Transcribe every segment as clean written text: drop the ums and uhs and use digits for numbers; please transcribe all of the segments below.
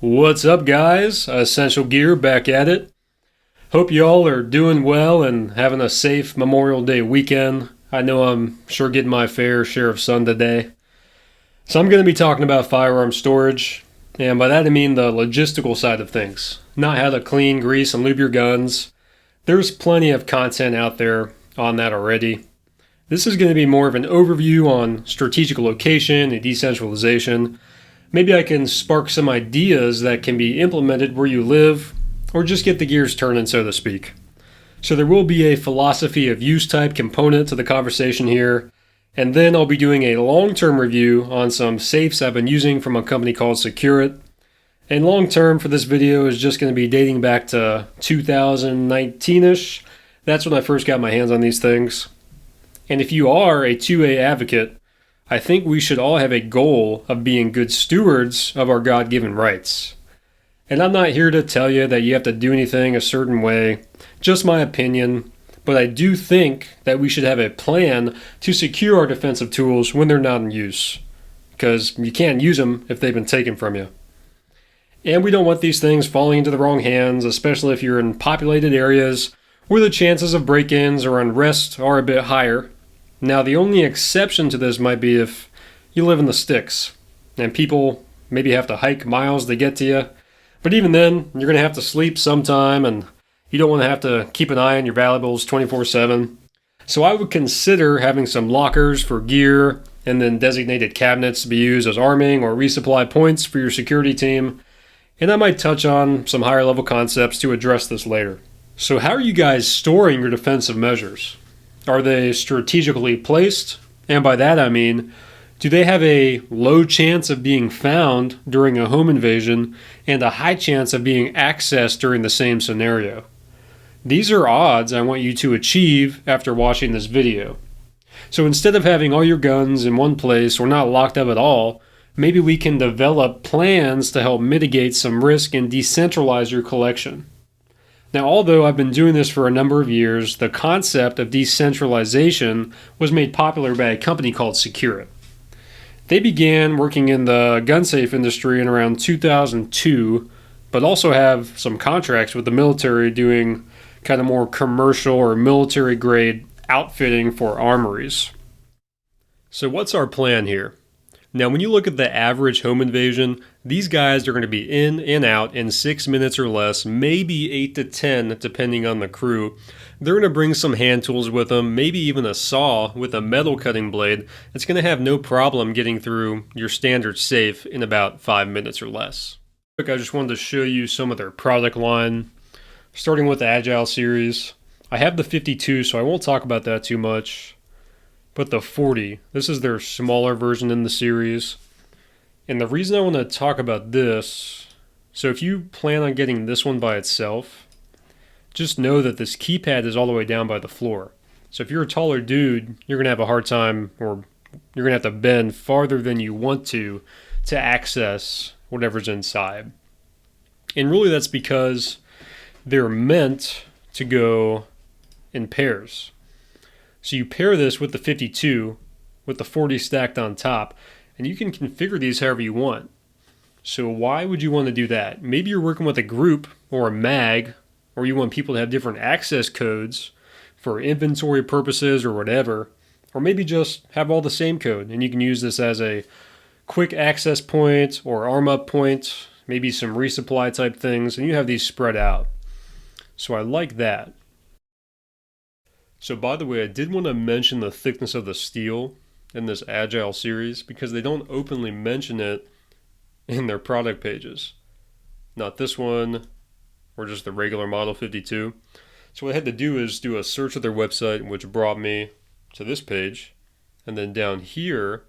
What's up, guys? Essential Gear back at it. Hope you all are doing well and having a safe Memorial Day weekend. I know I'm sure getting my fair share of sun today. So I'm going to be talking about firearm storage, and by that I mean the logistical side of things, not how to clean, grease, and lube your guns. There's plenty of content out there on that already. This is going to be more of an overview on strategic location and decentralization. Maybe I can spark some ideas that can be implemented where you live, or just get the gears turning, so to speak. So there will be a philosophy of use type component to the conversation here, and then I'll be doing a long-term review on some safes I've been using from a company called SecureIt. And long-term for this video is just going to be dating back to 2019-ish. That's when I first got my hands on these things. And if you are a 2A advocate, I think we should all have a goal of being good stewards of our God-given rights. And I'm not here to tell you that you have to do anything a certain way, just my opinion, but I do think that we should have a plan to secure our defensive tools when they're not in use, because you can't use them if they've been taken from you. And we don't want these things falling into the wrong hands, especially if you're in populated areas where the chances of break-ins or unrest are a bit higher. Now, the only exception to this might be if you live in the sticks and people maybe have to hike miles to get to you. But even then, you're going to have to sleep sometime and you don't want to have to keep an eye on your valuables 24/7. So I would consider having some lockers for gear and then designated cabinets to be used as arming or resupply points for your security team. And I might touch on some higher level concepts to address this later. So how are you guys storing your defensive measures? Are they strategically placed? And by that I mean, do they have a low chance of being found during a home invasion and a high chance of being accessed during the same scenario? These are odds I want you to achieve after watching this video. So instead of having all your guns in one place or not locked up at all, maybe we can develop plans to help mitigate some risk and decentralize your collection. Now, although I've been doing this for a number of years, the concept of decentralization was made popular by a company called SecureIt. They began working in the gun safe industry in around 2002, but also have some contracts with the military doing kind of more commercial or military grade outfitting for armories. So what's our plan here? Now, when you look at the average home invasion, these guys are going to be in and out in 6 minutes or less, maybe 8 to 10, depending on the crew. They're going to bring some hand tools with them, maybe even a saw with a metal cutting blade. It's going to have no problem getting through your standard safe in about 5 minutes or less. I just wanted to show you some of their product line, starting with the Agile Series. I have the 52, so I won't talk about that too much. But the 40, this is their smaller version in the series. And the reason I want to talk about this, so if you plan on getting this one by itself, just know that this keypad is all the way down by the floor. So if you're a taller dude, you're going to have a hard time, or you're going to have to bend farther than you want to access whatever's inside. And really that's because they're meant to go in pairs. So you pair this with the 52, with the 40 stacked on top, and you can configure these however you want. So why would you want to do that? Maybe you're working with a group or a mag, or you want people to have different access codes for inventory purposes or whatever, or maybe just have all the same code, and you can use this as a quick access point or arm up point, maybe some resupply type things, and you have these spread out. So I like that. So by the way, I did want to mention the thickness of the steel in this Agile series because they don't openly mention it in their product pages. Not this one, or just the regular Model 52. So what I had to do is do a search of their website, which brought me to this page. And then down here,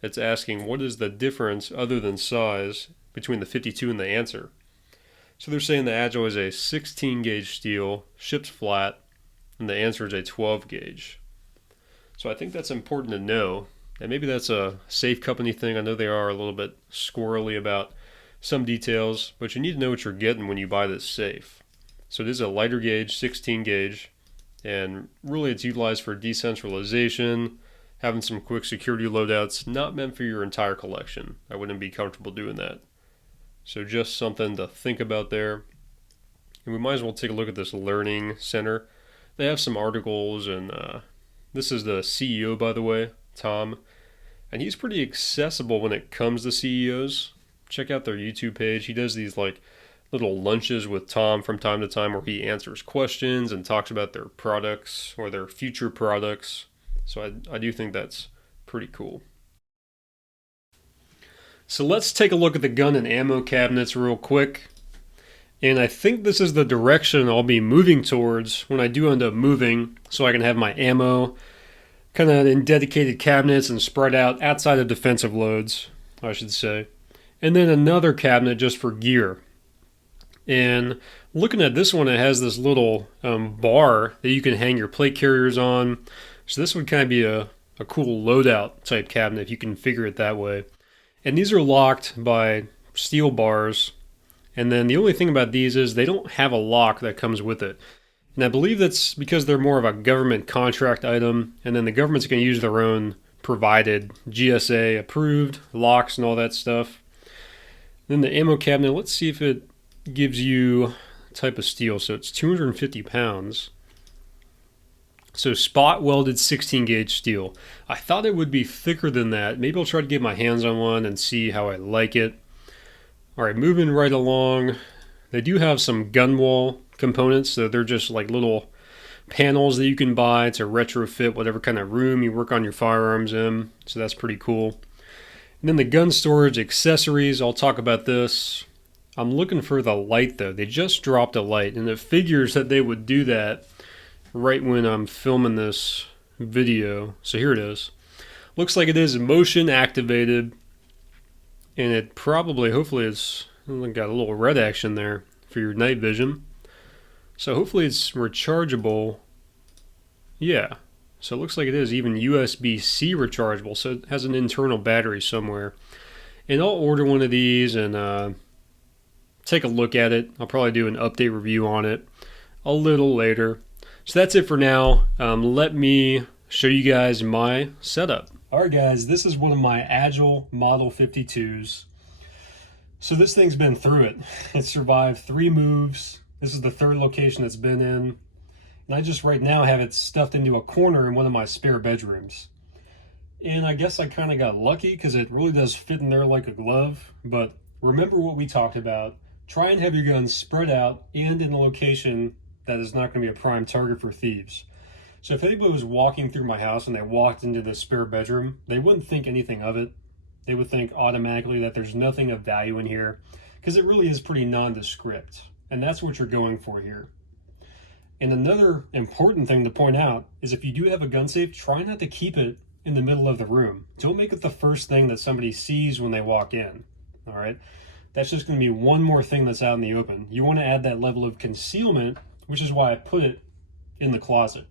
it's asking what is the difference other than size between the 52 and the answer. So they're saying the Agile is a 16 gauge steel, shipped flat, and the answer is a 12 gauge. So I think that's important to know, and maybe that's a safe company thing. I know they are a little bit squirrely about some details, but you need to know what you're getting when you buy this safe. So it is a lighter gauge, 16 gauge, and really it's utilized for decentralization, having some quick security loadouts, not meant for your entire collection. I wouldn't be comfortable doing that. So just something to think about there. And we might as well take a look at this learning center. They have some articles, and this is the CEO, by the way, Tom. And he's pretty accessible when it comes to CEOs. Check out their YouTube page. He does these like little lunches with Tom from time to time where he answers questions and talks about their products or their future products. So I do think that's pretty cool. So let's take a look at the gun and ammo cabinets real quick. And I think this is the direction I'll be moving towards when I do end up moving, so I can have my ammo kind of in dedicated cabinets and spread out outside of defensive loads, I should say. And then another cabinet just for gear. And looking at this one, it has this little bar that you can hang your plate carriers on. So this would kind of be a cool loadout type cabinet if you can figure it that way. And these are locked by steel bars. And then the only thing about these is they don't have a lock that comes with it. And I believe that's because they're more of a government contract item, and then the government's going to use their own provided GSA approved locks and all that stuff. Then the ammo cabinet, let's see if it gives you type of steel. So it's 250 pounds. So spot welded 16 gauge steel. I thought it would be thicker than that. Maybe I'll try to get my hands on one and see how I like it. All right, moving right along. They do have some gun wall components, so they're just like little panels that you can buy to retrofit whatever kind of room you work on your firearms in. So that's pretty cool. And then the gun storage accessories, I'll talk about this. I'm looking for the light though. They just dropped a light, and it figures that they would do that right when I'm filming this video. So here it is. Looks like it is motion activated, and it probably, hopefully it's got a little red action there for your night vision. So hopefully it's rechargeable. Yeah, so it looks like it is even USB-C rechargeable, so it has an internal battery somewhere. And I'll order one of these and take a look at it. I'll probably do an update review on it a little later. So that's it for now. Let me show you guys my setup. Alright guys, this is one of my Agile Model 52s. So this thing's been through it. It survived 3 moves. This is the 3rd location it's been in. And I just right now have it stuffed into a corner in one of my spare bedrooms. And I guess I kind of got lucky because it really does fit in there like a glove. But remember what we talked about. Try and have your guns spread out and in a location that is not going to be a prime target for thieves. So if anybody was walking through my house and they walked into the spare bedroom, they wouldn't think anything of it. They would think automatically that there's nothing of value in here because it really is pretty nondescript. And that's what you're going for here. And another important thing to point out is if you do have a gun safe, try not to keep it in the middle of the room. Don't make it the first thing that somebody sees when they walk in. All right. That's just going to be one more thing that's out in the open. You want to add that level of concealment, which is why I put it in the closet.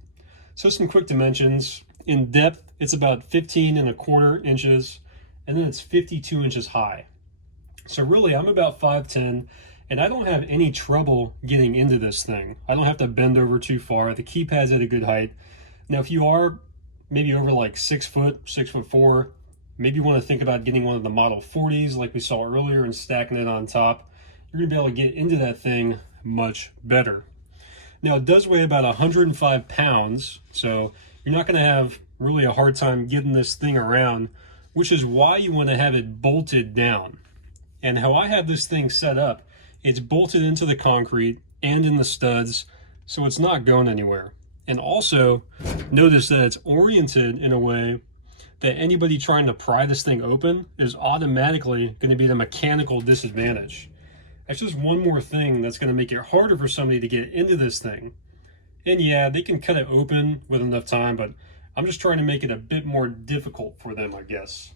So some quick dimensions. In depth, it's about 15¼ inches, and then it's 52 inches high. So really, I'm about 5'10", and I don't have any trouble getting into this thing. I don't have to bend over too far. The keypad's at a good height. Now, if you are maybe over like 6 foot, 6'4", maybe you want to think about getting one of the Model 40s like we saw earlier and stacking it on top. You're going to be able to get into that thing much better. Now, it does weigh about 105 pounds, so you're not going to have really a hard time getting this thing around, which is why you want to have it bolted down. And how I have this thing set up, it's bolted into the concrete and in the studs, so it's not going anywhere. And also, notice that it's oriented in a way that anybody trying to pry this thing open is automatically going to be at a mechanical disadvantage. That's just one more thing that's going to make it harder for somebody to get into this thing. And yeah, they can cut it open with enough time, but I'm just trying to make it a bit more difficult for them, I guess.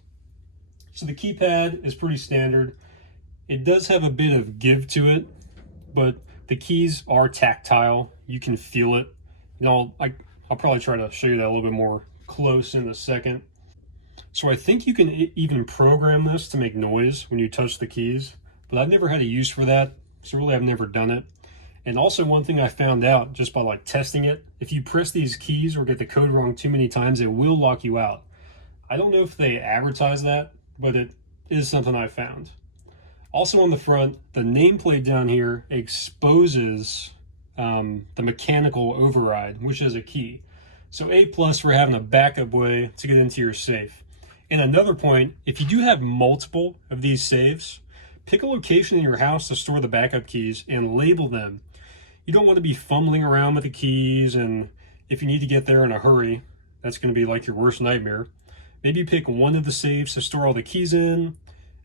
So the keypad is pretty standard. It does have a bit of give to it, but the keys are tactile. You can feel it. I'll probably try to show you that a little bit more close in a second. So I think you can even program this to make noise when you touch the keys, but I've never had a use for that, so really I've never done it. And also one thing I found out just by like testing it, if you press these keys or get the code wrong too many times, it will lock you out. I don't know if they advertise that, but it is something I found. Also on the front, the nameplate down here exposes the mechanical override, which is a key. So A+ for having a backup way to get into your safe. And another point, if you do have multiple of these safes, pick a location in your house to store the backup keys and label them. You don't want to be fumbling around with the keys, and if you need to get there in a hurry, that's going to be like your worst nightmare. Maybe pick one of the safes to store all the keys in,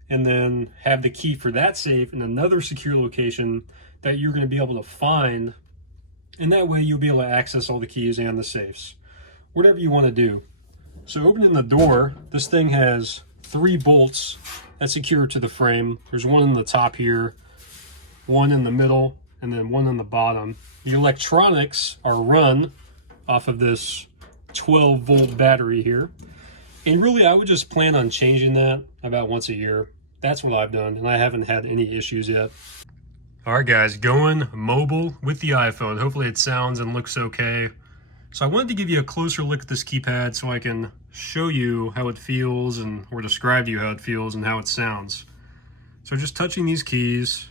and then have the key for that safe in another secure location that you're going to be able to find, and that way you'll be able to access all the keys and the safes. Whatever you want to do. So opening the door, this thing has 3 bolts that secure to the frame. There's one in the top here, one in the middle, and then one on the bottom. The electronics are run off of this 12-volt battery here. And really, I would just plan on changing that about once a year. That's what I've done, and I haven't had any issues yet. All right, guys, going mobile with the iPhone. Hopefully it sounds and looks okay. So I wanted to give you a closer look at this keypad so I can show you how it feels or describe to you how it feels and how it sounds. So just touching these keys.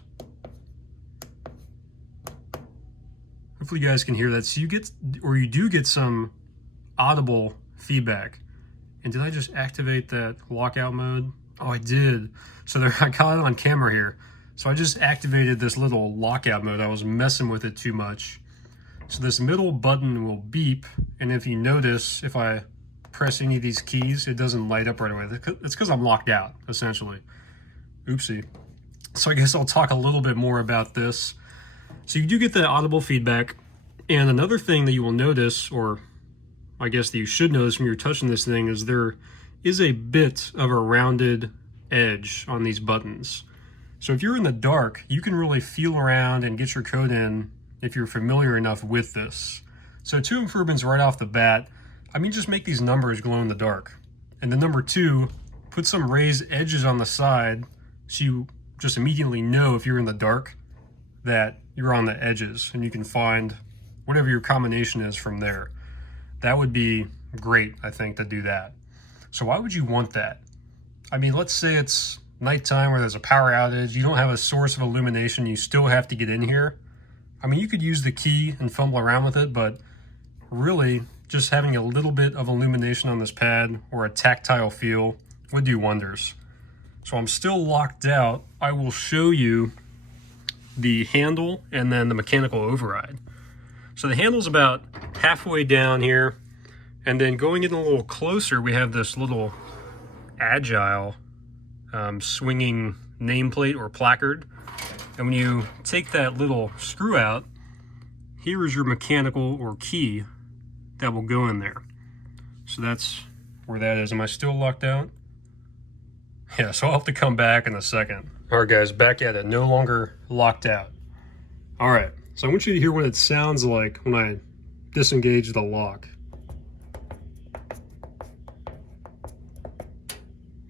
Hopefully you guys can hear that. So you do get some audible feedback. And did I just activate that lockout mode? Oh, I did. So I got it on camera here. So I just activated this little lockout mode. I was messing with it too much. So this middle button will beep, and if you notice, if I press any of these keys, it doesn't light up right away. It's because I'm locked out, essentially. Oopsie. So I guess I'll talk a little bit more about this. So you do get the audible feedback, and another thing that you will notice, or I guess that you should notice when you're touching this thing, is there is a bit of a rounded edge on these buttons. So if you're in the dark, you can really feel around and get your code in if you're familiar enough with this. So 2 improvements right off the bat. I mean, just make these numbers glow in the dark. And then number 2, put some raised edges on the side so you just immediately know if you're in the dark that you're on the edges and you can find whatever your combination is from there. That would be great, I think, to do that. So why would you want that? I mean, let's say it's nighttime where there's a power outage, you don't have a source of illumination, you still have to get in here. I mean, you could use the key and fumble around with it, but really just having a little bit of illumination on this pad or a tactile feel would do wonders. So I'm still locked out. I will show you the handle and then the mechanical override. So the handle's about halfway down here, and then going in a little closer, we have this little Agile swinging nameplate or placard. And when you take that little screw out, here is your mechanical or key that will go in there. So that's where that is. Am I still locked out? Yeah, so I'll have to come back in a second. All right, guys, back at it. No longer locked out. All right, so I want you to hear what it sounds like when I disengage the lock.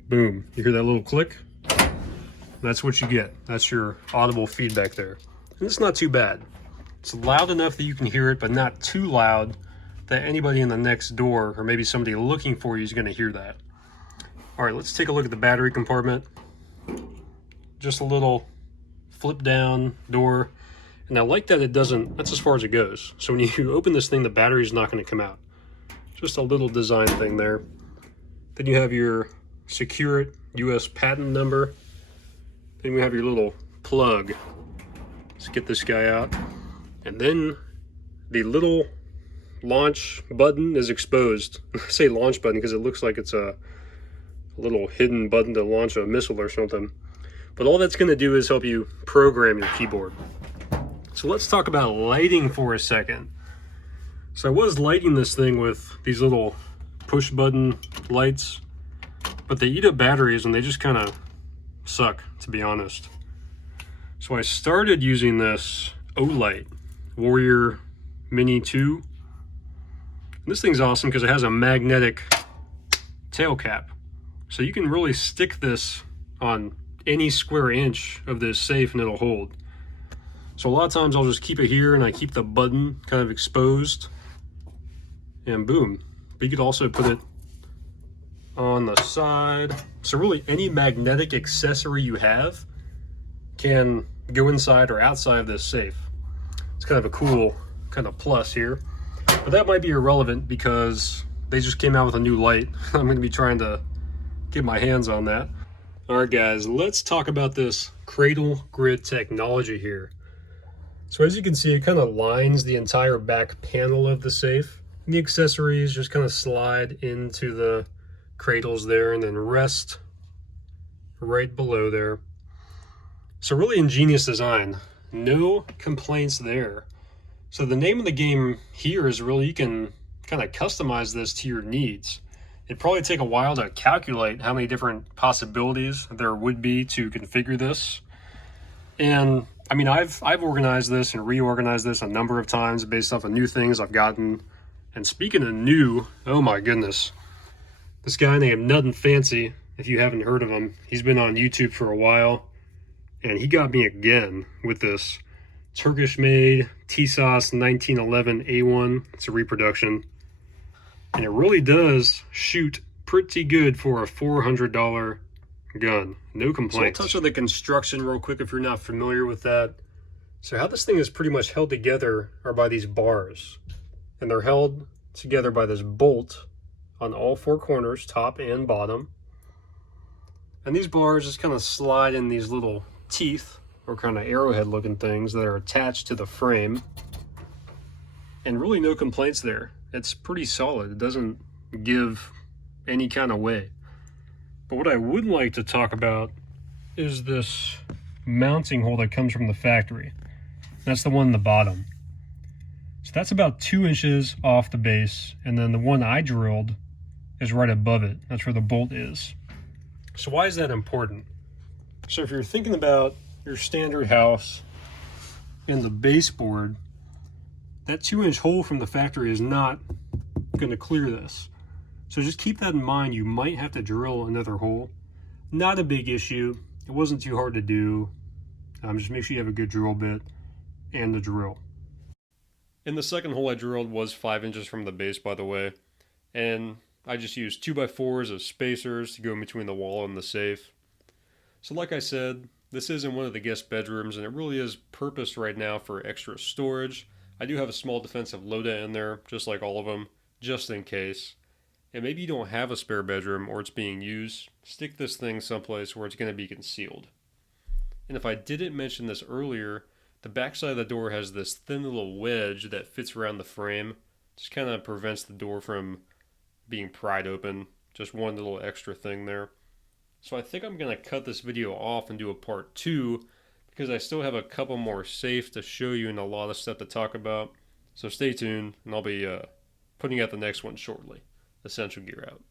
Boom, you hear that little click? That's what you get. That's your audible feedback there. And it's not too bad. It's loud enough that you can hear it, but not too loud that anybody in the next door or maybe somebody looking for you is going to hear that. All right, let's take a look at the battery compartment. Just a little flip down door. And I like that it doesn't, that's as far as it goes. So when you open this thing, the battery's not going to come out. Just a little design thing there. Then you have your SecureIt US patent number. Then we have your little plug. Let's get this guy out. And then the little launch button is exposed. I say launch button because it looks like it's a little hidden button to launch a missile or something. But all that's going to do is help you program your keyboard. So let's talk about lighting for a second. So I was lighting this thing with these little push button lights, but they eat up batteries and they just kind of suck, to be honest. So I started using this Olight Warrior Mini 2. And this thing's awesome because it has a magnetic tail cap. So you can really stick this on any square inch of this safe and it'll hold. So a lot of times I'll just keep it here and I keep the button kind of exposed and boom. But you could also put it on the side. So really any magnetic accessory you have can go inside or outside of this safe. It's kind of a cool kind of plus here. But that might be irrelevant because they just came out with a new light. I'm going to be trying to get my hands on that. All right, guys, let's talk about this Cradle Grid technology here. So as you can see, it kind of lines the entire back panel of the safe. And the accessories just kind of slide into the cradles there and then rest right below there. So really ingenious design. No complaints there. So the name of the game here is really you can kind of customize this to your needs. It'd probably take a while to calculate how many different possibilities there would be to configure this. And I mean, I've organized this and reorganized this a number of times based off of new things I've gotten. And speaking of new, oh my goodness, this guy named Nothing Fancy, if you haven't heard of him, he's been on YouTube for a while, and he got me again with this Turkish-made TSOS 1911 A1. It's a reproduction, and it really does shoot pretty good for a $400 gun. No complaints. So I'll touch on the construction real quick if you're not familiar with that. So how this thing is pretty much held together are by these bars, and they're held together by this bolt on all four corners, top and bottom. And these bars just kind of slide in these little teeth or kind of arrowhead looking things that are attached to the frame. And really no complaints there. It's pretty solid. It doesn't give any kind of way. But what I would like to talk about is this mounting hole that comes from the factory. That's the one in the bottom. So that's about 2 inches off the base, and then the one I drilled is right above it. That's where the bolt is. So why is that important? So if you're thinking about your standard house and the baseboard, that 2-inch hole from the factory is not going to clear this. So just keep that in mind. You might have to drill another hole. Not a big issue. It wasn't too hard to do. Just make sure you have a good drill bit and the drill. And the second hole I drilled was 5 inches from the base, by the way. And I just used 2x4s as spacers to go in between the wall and the safe. So like I said, this is in one of the guest bedrooms, and it really is purposed right now for extra storage. I do have a small defensive loadout in there, just like all of them, just in case. And maybe you don't have a spare bedroom or it's being used, stick this thing someplace where it's going to be concealed. And if I didn't mention this earlier, the backside of the door has this thin little wedge that fits around the frame. Just kind of prevents the door from being pried open. Just one little extra thing there. So I think I'm going to cut this video off and do a part 2 because I still have a couple more safes to show you and a lot of stuff to talk about. So stay tuned and I'll be putting out the next one shortly. Essential Gear out.